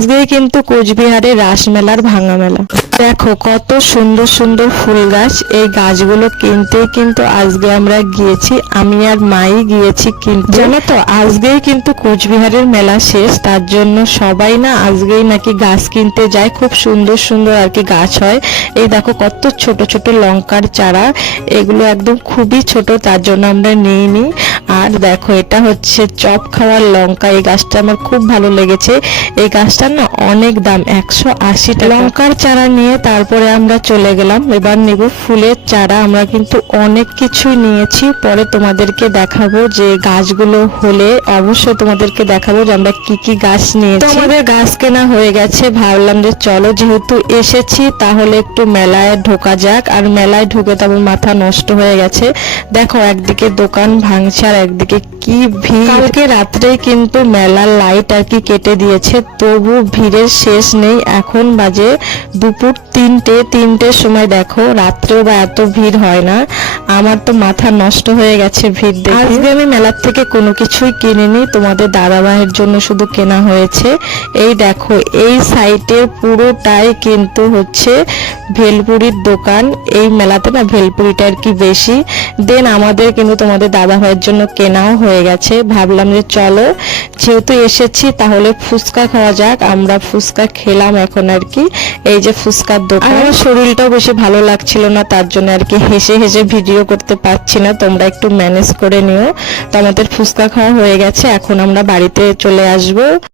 আজকেই কিন্তু কোচবিহারে রাসমেলার ভাঙা মেলা। দেখো কত সুন্দর সুন্দর ফুল গাছ। এই গাছগুলো কিনতে কিন্তু আজকে আমরা গিয়েছি, আমি আর মাই গিয়েছি কিনতে। জানো তো আজকেই কিন্তু কোচবিহারের মেলা শেষ, তার জন্য সবাই না আজকেই নাকি গাছ কিনতে যায়। খুব সুন্দর সুন্দর আর কি গাছ হয়। এই দেখো কত ছোট ছোট লঙ্কার চারা, এগুলো একদম খুবই ছোট, তার জন্য আমরা নিইনি। আর দেখো এটা হচ্ছে চপ খাওয়ার লঙ্কা। এই গাছটা আমার খুব ভালো লেগেছে। এই গাছটার না অনেক দাম, 180 টাকা। লঙ্কার চারা নিয়ে তারপরে আমরা চলে গেলাম, এবার নেব ফুলের চারা। আমরা কিন্তু অনেক কিছুই নিয়েছি, পরে তোমাদেরকে দেখাবো যে গাছগুলো হলে অবশ্যই তোমাদেরকে দেখাবো যে আমরা কি কি গাছ নিয়েছি। আমাদের গাছ কেনা হয়ে গেছে, ভাবলাম যে চলো যেহেতু এসেছি তাহলে একটু মেলায় ঢোকা যাক। আর মেলায় ঢুকে তো আমার মাথা নষ্ট হয়ে গেছে। দেখো একদিকে দোকান ভাঙছে আর একদিকে কি ভিড়। কালকে রাত্রেই কিন্তু মেলার লাইট আর কি কেটে দিয়েছে, তবু ভিড়ের শেষ নেই। এখন বাজে দুপুর 3টের সময়, দেখো রাত্রেও বা এত ভিড় হয় না। আমার তো মাথা নষ্ট হয়ে গেছে ভিড় দেখে। আজকে আমি মেলার থেকে কোনো কিছুই কিনিনি, তোমাদের দাদাভাইয়ের জন্য শুধু কেনা হয়েছে। এই দেখো এই সাইডের পুরোটাই কিন্তু হচ্ছে ভেলপুরির দোকান। এই মেলাতে না ভেলপুরিটা আর কি বেশি। দেন আমাদের কিন্তু তোমাদের দাদাভাইয়ের জন্য কেনাও হয়ে গেছে। ভাবলাম যে চলো যেহেতু এসেছি তাহলে ফুচকা খাওয়া যাক। আমরা ফুচকা খেলাম এখন আর কি। এই যে ফুচকার দোকান। আমার শরীরটাও বেশি ভালো লাগছিল না, তার জন্য আর কি হেসে হেসে ভিডিও করতে পারছি না, তোমরা একটু ম্যানেজ করে নিও। তো আমাদের ফুচকা খাওয়া হয়ে গেছে, এখন আমরা বাড়িতে চলে আসবো।